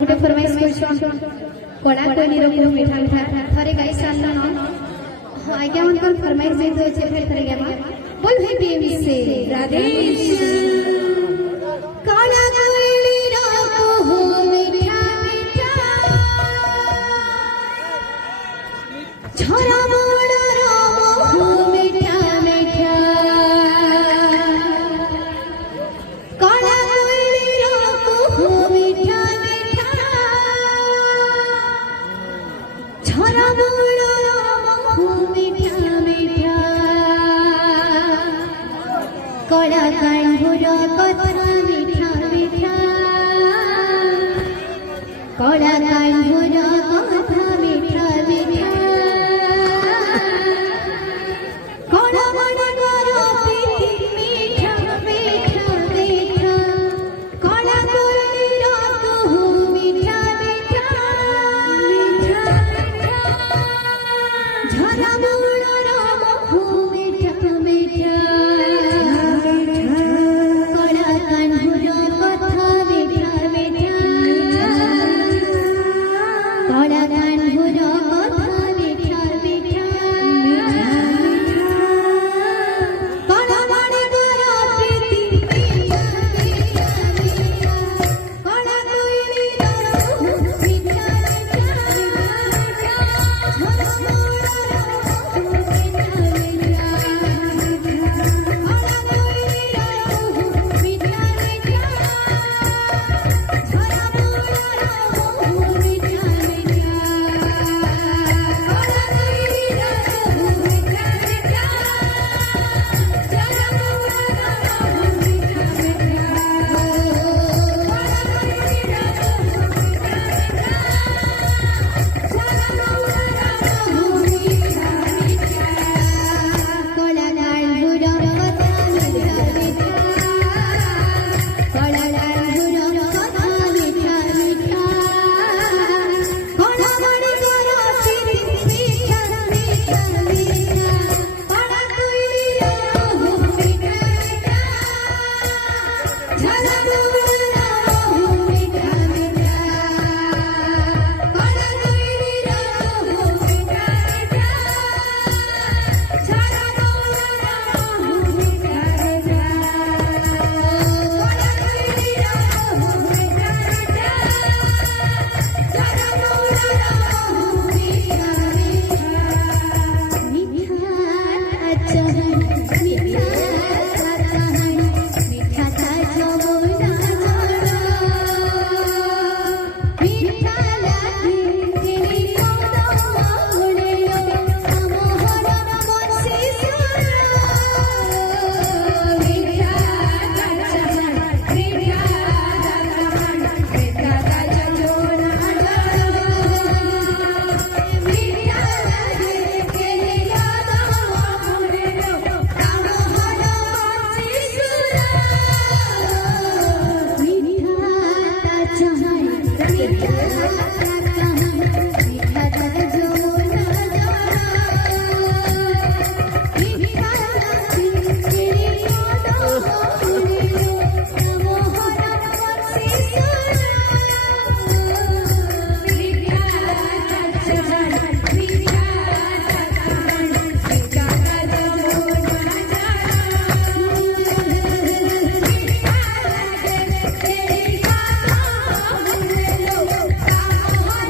गोटे फरमाइश करछन कोला कोनी रो मीठा मीठा थरे गाई साल न आज्ञा मन पर फरमाइश दे दो छे फिर थरे गामा बोल है टीवी से राधे कोला कोनी रो मीठा मीठा छोरा मोड़ रो मीठा मीठा कोला कोनी रो मीठा छोरा मोड़ रो मीठा मीठा कोला कांढुर कथा मीठा मीठा कोला कांढुर कथा मीठा मीठा कोला मणि करो प्रीति मीठा मीठा मीठा कोला कोली रो मीठा मीठा मीठा झरा मोड़ रो मीठा मीठा कोला कांढुर कथा मीठा मीठा कोला कांढुर कथा मीठा मीठा कोला मणि करो प्रीति मीठा मीठा मीठा कोला कोइली रो मीठा मीठा झरा मोड़ रो मीठा मीठा कोला कोइली रो मीठा मीठा झरा मोड़ रो मीठा मीठा कोला कोइली रो मीठा मीठा झरा मोड़ रो मीठा कोला कांढुर कथा मीठा मीठा कोला कांढुर कथा मीठा मीठा कोला मणि करो प्रीति मीठा मीठा मीठा कोला कोइली रो मीठा मीठा झरा मोड़ रो मीठा मीठा कोला कोइली रो मीठा मीठा झरा मोड़ रो मीठा मीठा कोला कोइली रो मीठा मीठा झरा मोड़ रो मीठा मीठा मीठा चहन मीठा चहन मीठा चमोना जोड़ा मीठा लागी तेरी कोदा मोड़े समोहर मनसी सुरा मीठा चहन मीठा चहन मीठा चमोना मीठा लागी तेरी कोदा मोड़े समोहर मनसी सुरा मीठा चहन मीठा चहन मीठा चमोना मीठा लागी तेरी कोदा मोड़े समोहर मनसी सुरा मीठा चहन मीठा चहन मीठा चमोना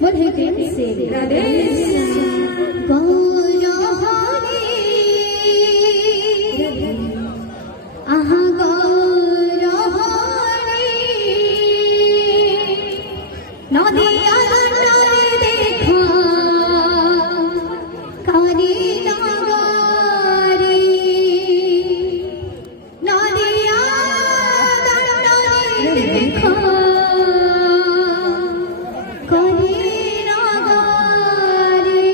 बोले प्रेम से राधे गौरहरी आहा गौरहरी नदिया नदी देखा कारी नगरी नदिया नदी देखा कारी नगरी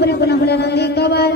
भाव में बना होला एक बार